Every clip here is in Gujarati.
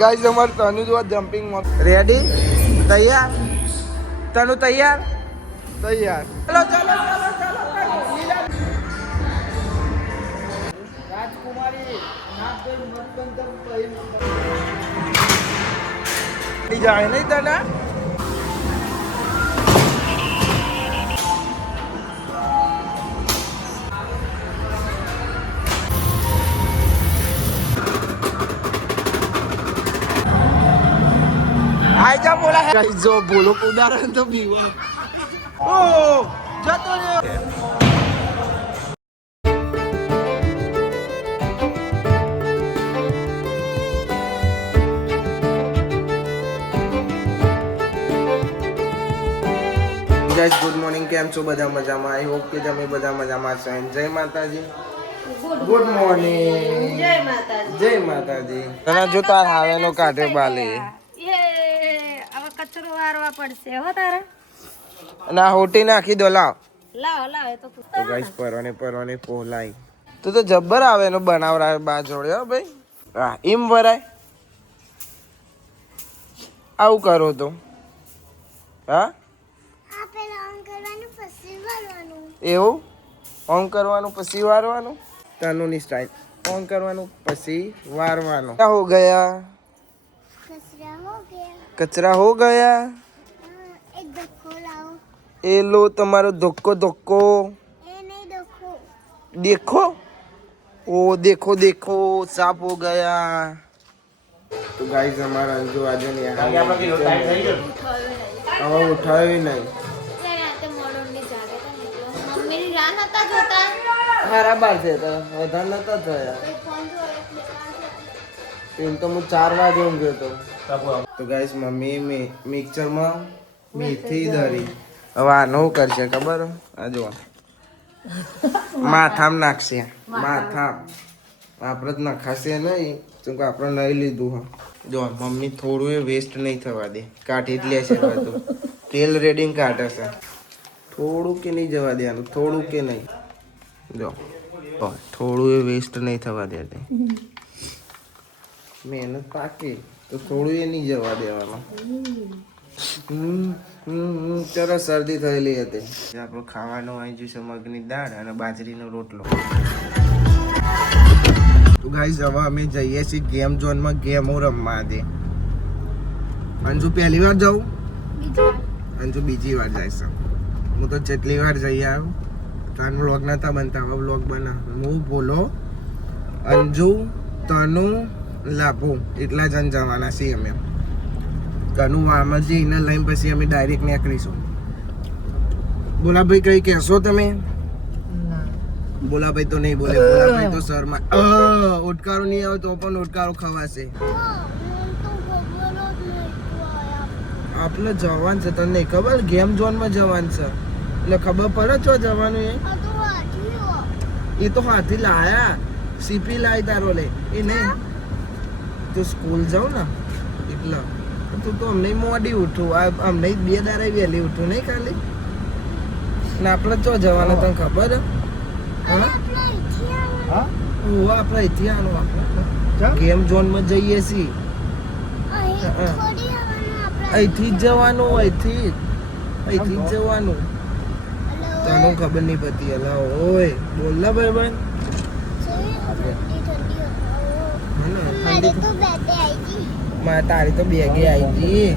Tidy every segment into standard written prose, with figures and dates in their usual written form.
ગાઈસ અમાર તનુ જો જમ્પિંગ માં રેડી તૈયાર તનુ તૈયાર તૈયાર ચલો ચલો ચલો ચલો રાજકુમારી નાક દોઈ મનબંધન કહી જાય નહીં તને આજા બોલા ગાઈસ જો બોલો ઉદાહરણ તો બીવા ઓ જતો રહ્યો ગાઈસ ગુડ મોર્નિંગ કેમ છો બધા મજામાં આઈ હોપ કે તમે બધા મજામાં છો જય માતાજી ગુડ મોર્નિંગ જય માતાજી તને જો તાર હાવેનો કાઢે બાલે કચરો વારવા પડશે હો તારા ના હોટી નાખી દો લાવ એ તો ગાઈસ પરવાને પોલાઈ તું તો જબ્બર આવે એનો બનાવરા બા જોડે હો ભાઈ હા એમ વરાય આવું કરો તો હા એવું ઓન કરવાનું પછી વારવાનું તનુની સ્ટાઇલ ઓન કરવાનું પછી વારવાનું क्या हो गया कचरा हो गया एक धक्को लाओ ए लो तुम्हारो धक्को धक्को ए नहीं देखो देखो ओ देखो देखो साफ हो गया तो गाइस हमारा अंजू आज ने હવે ઉઠાવી નહીં બરાબર છે તો વધારે નતા થયા એમ તો હું 4 વાગે ઊંઘ્યો હતો તો ગાઈસ મમ્મી મિક્સરમાં મેથી ધરી હવે આનું કરશે ખબર આ જો માથામાં નાખશે માથા આપણે જ નખાશે નહીં તો આપણે નહીં લીધું હા જો મમ્મી થોડું એ વેસ્ટ નહીં થવા દે કાઢી જ લેશે બધું તેલ રેડિંગ કાઢે છે થોડું કે નહીં જવા દેવાનું થોડું કે નહીં જો થોડું એ વેસ્ટ નહીં થવા દેતી મહેનત પાકી તો થોડું એ નહીં જવા દેવાનું ચલો શરદી થયેલી હતી આપણું ખાવાનું આવી ગયું છે મગની દાળ અને બાજરીનો રોટલો તો ગાઈસ હવે અમે જઈએ છીએ ગેમ ઝોનમાં ગેમો રમવા દે અંજુ પહેલી વાર જાઉં અંજુ બીજી વાર જાય છે હું તો જેટલી વાર જઈ આવ્યો તાન વ્લોગ નતા બનતા હવે વ્લોગ બના હું બોલો અંજુ તનુ લાભો એટલા જણ જવાના છીએ અમે તનુ વામજી એને લઈને પછી અમે ડાયરેક્ટ નીકળીશું બોલાભાઈ કઈ કહેશો તમે બોલાભાઈ તો નહીં બોલે બોલાભાઈ તો શર્મા ઉટકારો નહીં આવે તો પણ ઉટકારો ખવાશે આપણે જવાન છે તને નહીં ખબર ગેમ ઝોનમાં જવાન છે એટલે ખબર પડે છો જવાનું એ તો હાથી લાયા સીપી લાવી તારો લે એ નહીં તું સ્કૂલ જાઉં ને એટલે તું તો અમને મોડી ઉઠું અમને 2 દાડા વહેલી ઉઠું નહીં ખાલી ને આપણે ચો જવાના તને ખબર હા આપણે અહીંથી આનું આપણે ગેમ ઝોનમાં જઈએ છીએ અહીંથી જ જવાનું અહીંથી જ જવાનું તને ખબર નહીં પડતી અલા ઓય બોલ ના ભાઈ ભાઈ તારી તો બેગે આવી ગઈ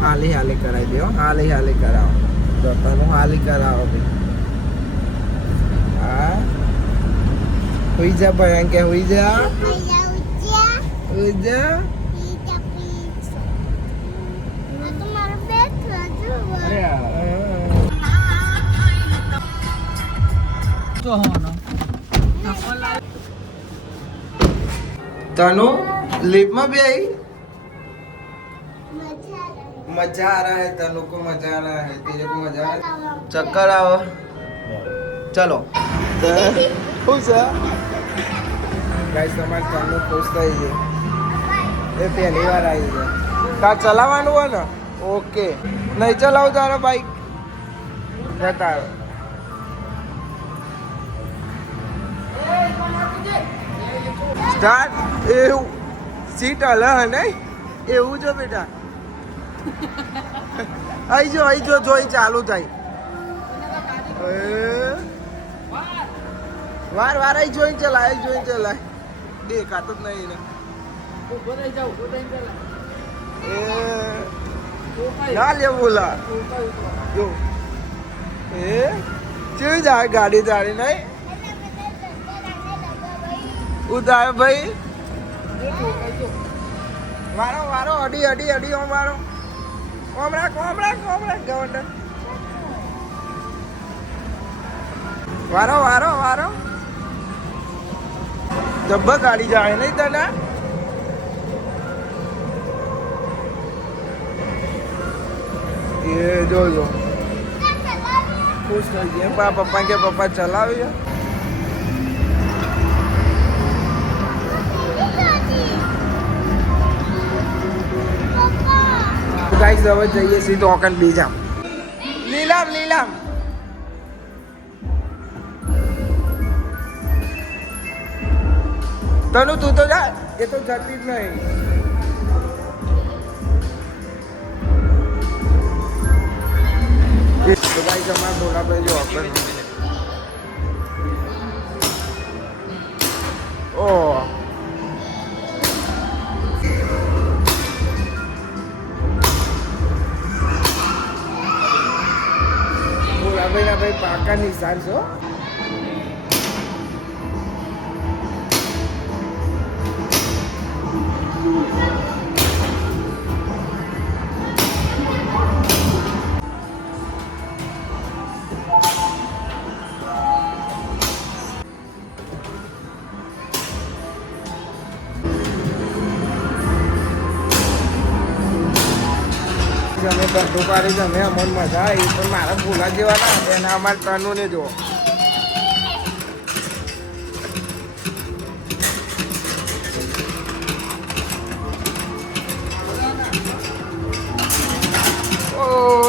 હાલી કરાવી દો હાલી કરાવો તને હાલી કરાવો ભાઈ હા હોઈ જા ભાઈ કે હોઈ જા तनु लिफ्ट में भी आई मजा आ रहा है तनु को मजा आ रहा है तेरे को मजा आ रहा है चक्कर आओ चलो खुश है गाइस हमारे तनु खुश થઈ છે એ પહેલી વાર આવી છે કા ચલાવવાનું હોય ને ઓકે નહીં ચલાવ તારો બાઈક જતા તાર એવું સીટ હલે નહીં એવું જો બેટા આઈ જો જોઈ ચાલુ થાય વાર આઈ જોઈ ચલાય દેખાતો જ નહીં ને ના લે બોલા જો ચેવી જાય ગાડી તારી નહીં ઉતાર ભાઈ વારો અડી ઓમ વારો કોમરા ગવંડર વારો જબ્બર ગાડી જાય નહીં તને એ જો ખુશ થઈ ગયા પપ્પા કે પપ્પા ચલાવી ગાઈસ હવે જઈએ સીધો ઓકન બીજા લીલામ તનુ તું તો જા એ તો જતી જ નહીં તો ગાઈસ અમારા ભોલાભાઈ જો ઓકન ઓ ભાઈ પાકા નિશાન છો અમે ધંધો પાડી ગમે અમને મજા આવી પણ મારા ભૂલા જેવા ના એના અમારે તનુ ને જો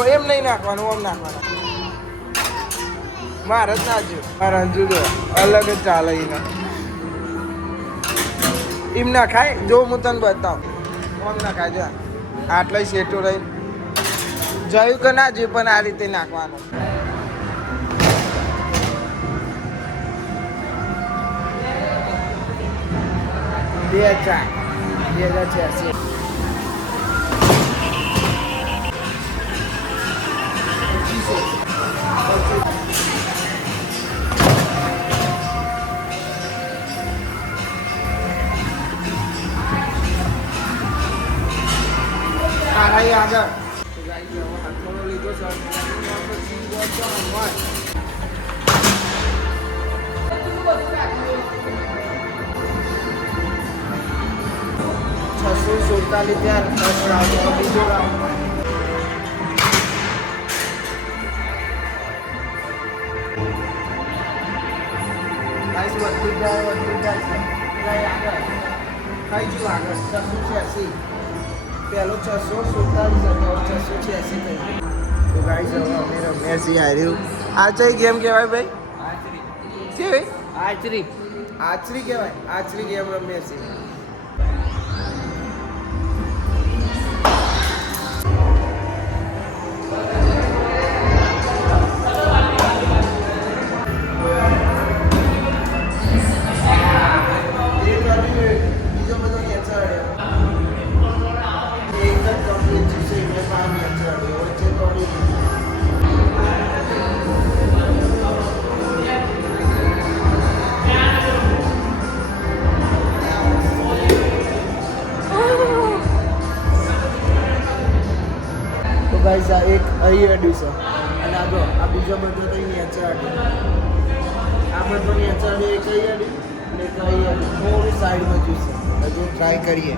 એમ નહીં નાખવાનું આમ નાખવાનું મારે જ ના જોયું મારા અંજુ જો અલગ જ ચાલે એના એમ ના ખાય જો હું તને બતાવું આમ ના ખાય જો આટલે શેટો રહી જોયું કે ના જોયું પણ આ રીતે નાખવાનું બે હજાર 86 આગળ લીધો સર છસો 47 ત્યાર બીજો રાઉન્ડ વધતું જાય આગળ ખાઈ જુ આગળ 686 પેલો 647 હતો 686 થઈ તો ગાઈસ હવે અમે રમ્યા છીએ હાર્યું આ કઈ ગેમ કહેવાય ભાઈ કેવી આચરી કહેવાય આચરી ગેમ રમ્યા છીએ ગાઈસ આ એક અહીં અડ્યું છે અને આ જો આ બીજો બધો તો નીચે અડ્યો આ બધો નીચે અડ્યો એક અહીં અડ્યું ને એક અહીં અડ્યું થોડી સાઈડમાં જોઈશે હજુ ટ્રાય કરીએ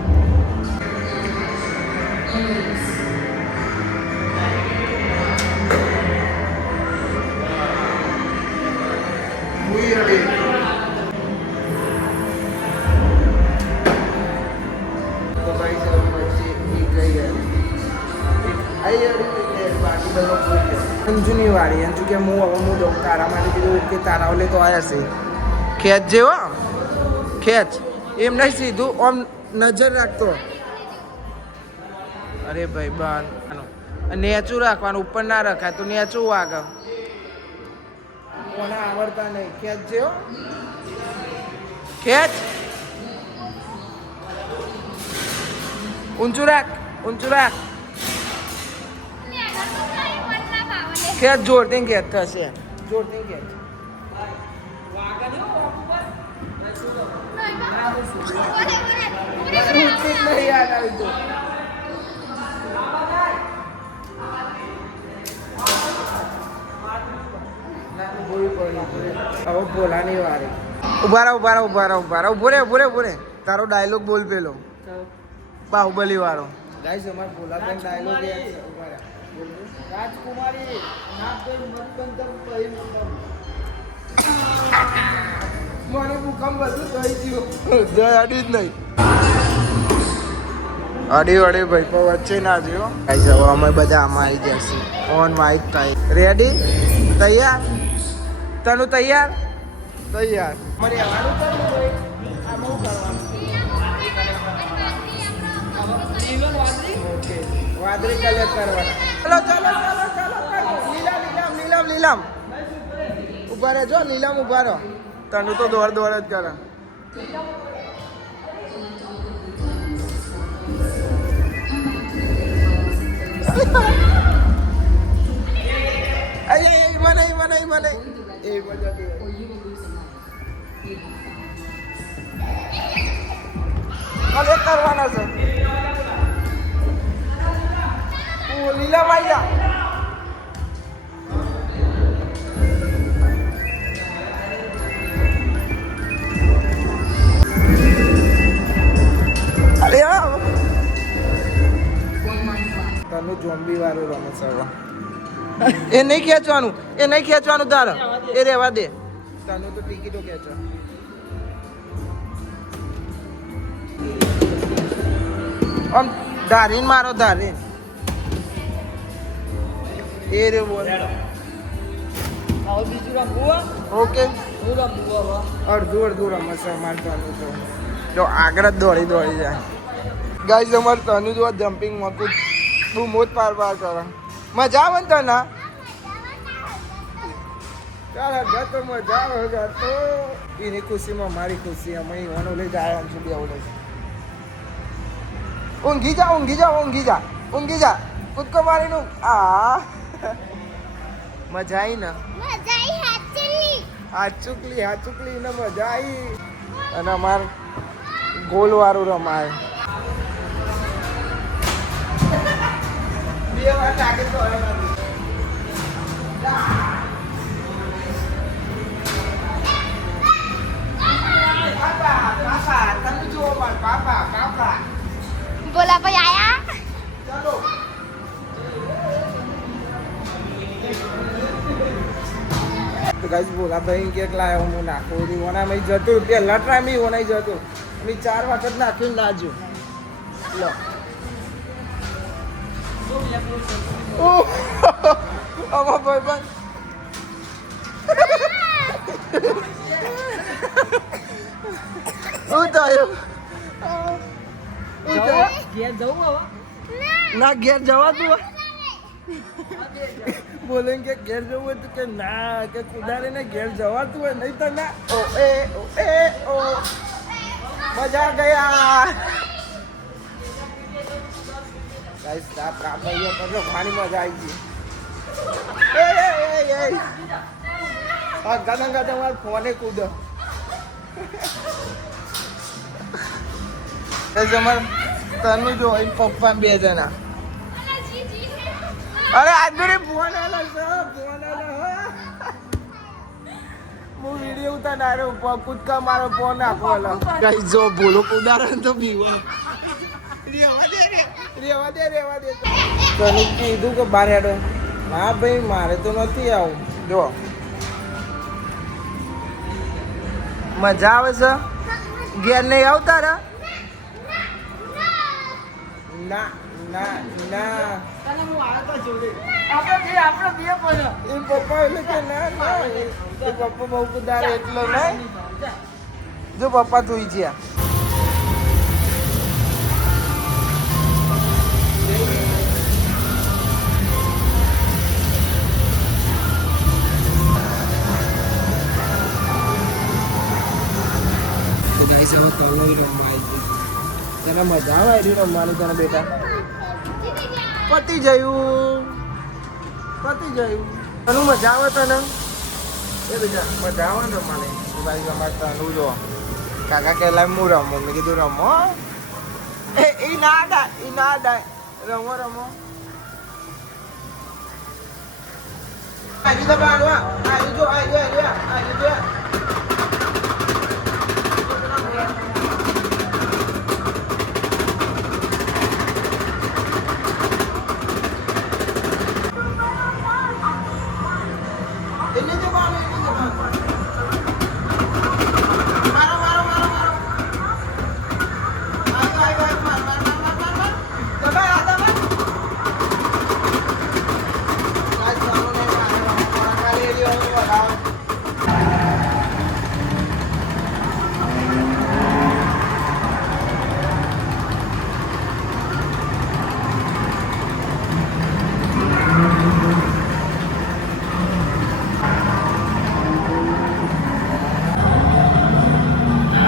તો ગાઈસ વચ્ચે એક અંજુની વાળી અંજુ કે હું દઉં તારા માટે કીધું કે તારા ઓલે તો આવ્યા છે ખેંચ જેવો ખેંચ એમ નહીં સીધું આમ નજર રાખતો. અરે ભાઈ બાન નેચું રાખવાનું, ઉપર ના રખાય તો નેચું વાગે. કોને આવડતા નહીં. ખેંચજે હો, ખેંચ. ઊંચું રાખ, ઊંચું રાખ. ખેંચ, જોરથી ખેંચ થશે. જોરથી ખેંચ. નહીં યાદ આવી તો. હવે બોલાની વારી. ઉભા રહો, ઉભા રહો, ઉભા રહો, ઉભા રહો. ઉભો રે, ઉભો રે, ઉભો રે. તારો ડાયલોગ બોલ પેલો બાહુબલી વાળો. ગાઈસ અમાર બોલાતા ડાયલોગ રાજકુમારી મને ભૂકંપ બધું થઈ ગયું. જય અડી જ નહીં. અડી અડી ભાઈ પણ વચ્ચે ના જ્યો. ગાઈસ હવે અમે બધા આમાં આવી જશે. ઓન માઇક થાય. રેડી? તૈયાર? તનુ તૈયાર? તૈયાર. મારે આવવાનું છે ભાઈ. આમાં કરવાનું. ઓકે. વાદળી કલર કરવાના. ચલો ચલો ચલો ચલો. લીલામ લીલામ લીલામ લીલામ. ઉભા રહેજો, લીલામ ઉભા રહો. તનુ તો દોડ દોડ જ કરે. અરે મને મને મને એ મજા હવે કરવાના છે. ઓ લીલા ભાઈ અરે તને ઝોમ્બી વાળું રમે છે. એ નહીં ખેંચવાનું, એ નહીં ખેંચવાનું તારે. એ રહેવા દે. તને તો ટિકિટો ખેંચવા. આમ ધારીને મારો ધારીને. એ રે બોલ. ઓકે અડધું અડધું રમે છે અમારે તનુ તો. જો આગળ જ દોડી દોડી જાય. ગાઈસ અમારે તનુ જો જમ્પિંગ મકું બહુ મોત પાર પાર કરે. મજા આવે ને તને? ચાલ ઘર તો મજા આવે. ઘર તો એની ખુશીમાં મારી ખુશી. અમે ઓનો લઈ જાય આમ સુધી આવડે છે. ઊંઘી જા, ઊંઘી જા, ઊંઘી જા, ઊંઘી જા. કૂદકો મારીનું. આ મજા આવી ને? હાથ ચૂકલી ને મજા આવી. અને અમાર ગોલ વાળું રમાય. બે વાર લાગે તો बोला भाई आया ચલો. તો ગાઈસ બોલા ભાઈ કેક લાયો હું નાખો દી ઓના મે જતો પેલા ટ્રાય મે ઓનાઈ જતો. મે 4 વખત નાખ્યું લાજો. લો ઓ આમાં ભાઈ ભાઈ ઉતાયો. ઘેર જવું હવે ના ઘેર જવાતું બોલે કે ઘેર જવું હોય તો કે ના કે કુદારે ને ઘેર જવાતું હોય નહીં તો ના. ઓ એ ઓ મજા ગયા. ગાઈસ આ પ્રાપ્તયો તો પાણી મજા આવી ગઈ. એ આ ગાના ગાના માર ફોને કૂદો. એ જમર તનુ જો એ પપ્પા બે જણા. અરે આજરી ફોન આલો છે, ફોન આલો. હું વિડિયો ઉતારો કૂદકા મારો ફોન આપો આલો. ગાઈસ જો બોલો કુદારે તો બીવા. રેવા દે. તને કીધું કે બહાર હેડો. હા ભાઈ મારે તો નથી આવું. જો મજા આવે છે. ઘેર નહીં આવતા રે. ના ના ના તને હું આવતો જોડે આપણે બે પણ એ પપ્પા એટલે કે ના ના એ પપ્પા બહુ કુદારે એટલો નહીં. જો પપ્પા જોઈ ગયા તને મજા આવે એની રમવાની તને બેટા? પતી જયું. તને મજા આવે તને? એ બેટા મજા આવે ને રમવાની? ભાઈ અમારે તનું જો કાકા કહેલા હું રમો. મેં કીધું રમો. એ ના ડાય રમો. આવી તો બાળો આવી જો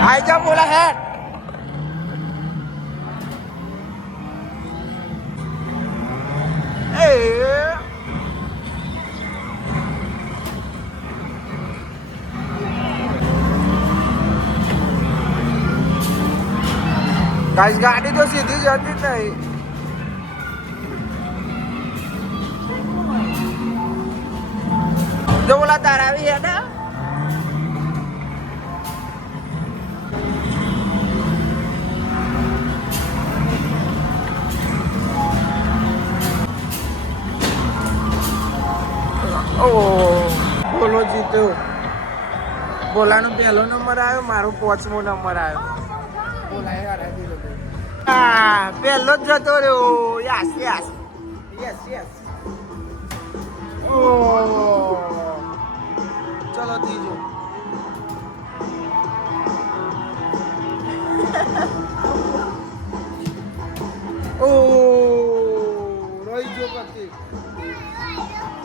आजा बोला है गाइस गाड़ी तो सीधी जाती नहीं जो बोला तारावी है ना બોલો જીત્યો બોલાનો પહેલો નંબર આવ્યો મારો 5મો નંબર આવ્યો બોલાએ હરાવી દીધો પહેલો જ જતો રહ્યો યસ ચલો ત્રીજો રહી ગયો પછી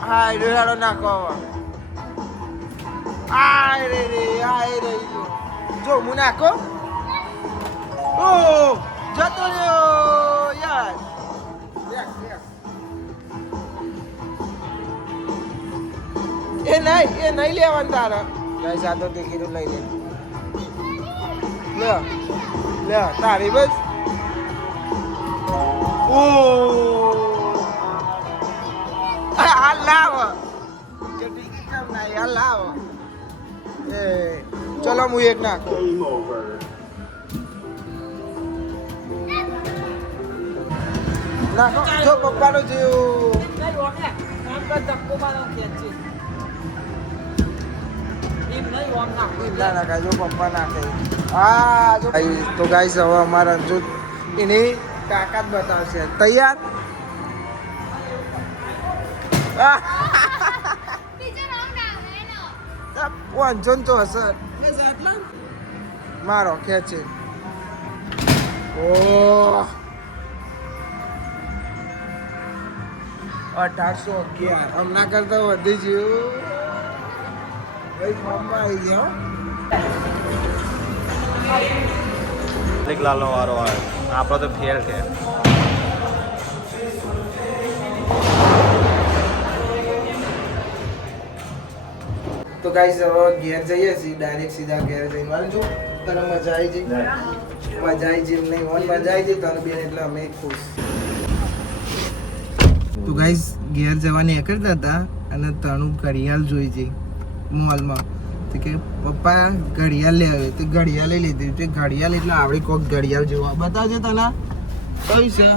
હાય રેડો નાખો આય રે રહી ગયો જો હું નાખો જતો રહ્યો યસ એ નહીં લેવાનું તારા ગાઈસ આ તો દેખીતું લઈ લે તારી બસ લાવ ચલો હું એક નાખો જો પપ્પાનો જો પપ્પા નાખે હા તો ગાઈસ હવે અમારા અંજુ એની તાકાત બતાવશે તૈયાર વાંચો તો હશે મારો ખેંચે 1811 હમણાં કરતા વધી ગયું ભાઈ ફોર્મમાં આવી ગયો લાલનો વારો આવે આપણો તો ફેર છે તો ગાઈસ હવે ઘેર જઈએ છીએ ડાયરેક્ટ સીધા ઘેર જઈને વાંચો તને મજા આવી જઈ નહીં મજા આવી જઈ તને બેન એટલે અમે ખુશ તો ગાઈસ ઘેર જવા નીકળતા હતા અને તણું ઘડિયાળ જોઈ જઈ મોલમાં તો કે પપ્પા ઘડિયાળ લે આવે તો ઘડિયાળ લઈ લીધી તે ઘડિયાળ એટલે આવડી કોક ઘડિયાળ જોવા બતાવજો તને કઈ છે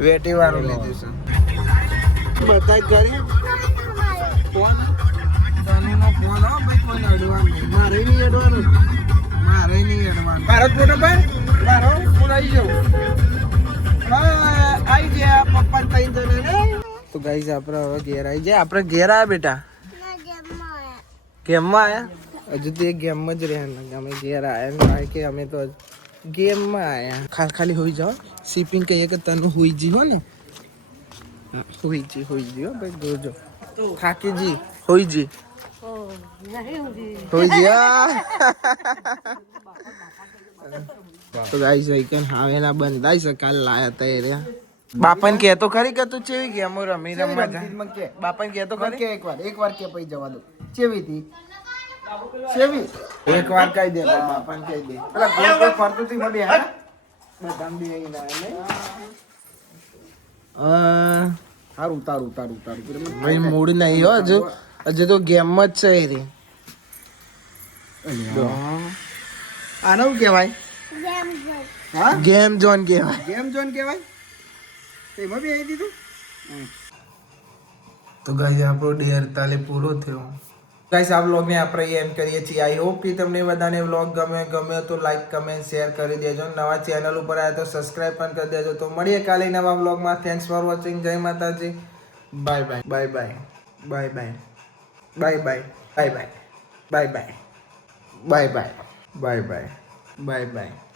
વેટી વાળું લીધું છે બતાય કરી ફોન તનુનો ફોન હો ભાઈ કોઈ અડવાનું મારે નહીં અડવાનું ભારત ફોટો ભાઈ મારો ફોન આવી જાવ આવી ગયા પપ્પા તઈ જને તો ગાઈસ આપણે હવે ઘેર આવી જાય આપણે ઘેર આવ્યા બેટા ગેમમાં આવ્યા હજુ તો એ ગેમમાં જ રહ્યા અમે ઘેર આવ્યા કે અમે તો ગેમમાં આવ્યા ખાલી હોઈ જાઓ શિપિંગ કહીએ કે તને હોઈ જી હો ને હોઈ જી હો ભાઈ જોજો ખાકી જી હોઈ જી તો યાર તો ગાઈસ આઈકન હાવેના બંધાઈ છે કાલ લાયા તા એ બાપન કે તો ખરી કે તું ચેવી ગેમ રમી રમવા જા બાપન કે તો ખરી એકવાર કે પઈ જવા દો ચેવી થી ચેવી એકવાર કહી દે બાપન કહી દે પેલા ગોળ ગોળ ફરતું થી મબે હા બધામ બી અહીં ના હારું ઉતારું ભાઈ મૂડ નહીં હો હજુ તો ગેમ જ છે એ રી આને શું કહેવાય હા ગેમ ઝોન કહેવાય ગેમ ઝોન કહેવાય તેમાં બી આવી દીધું તો ગાઈસ આપણો ડે 48 પૂરો થયો ગાઈસ આ વ્લોગ ને આપણે એમ કરીએ છીએ આઈ હોપ કે તમને બધાને વ્લોગ ગમે તો લાઈક કમેન્ટ શેર કરી દેજો નવા ચેનલ ઉપર આવ્યા તો સબસ્ક્રાઇબ પણ કરી દેજો તો મળીએ કાલે નવા વ્લોગમાં થેન્ક્સ ફોર વોચિંગ જય માતાજી bye bye bye bye bye bye bye bye bye bye bye bye bye bye bye bye bye bye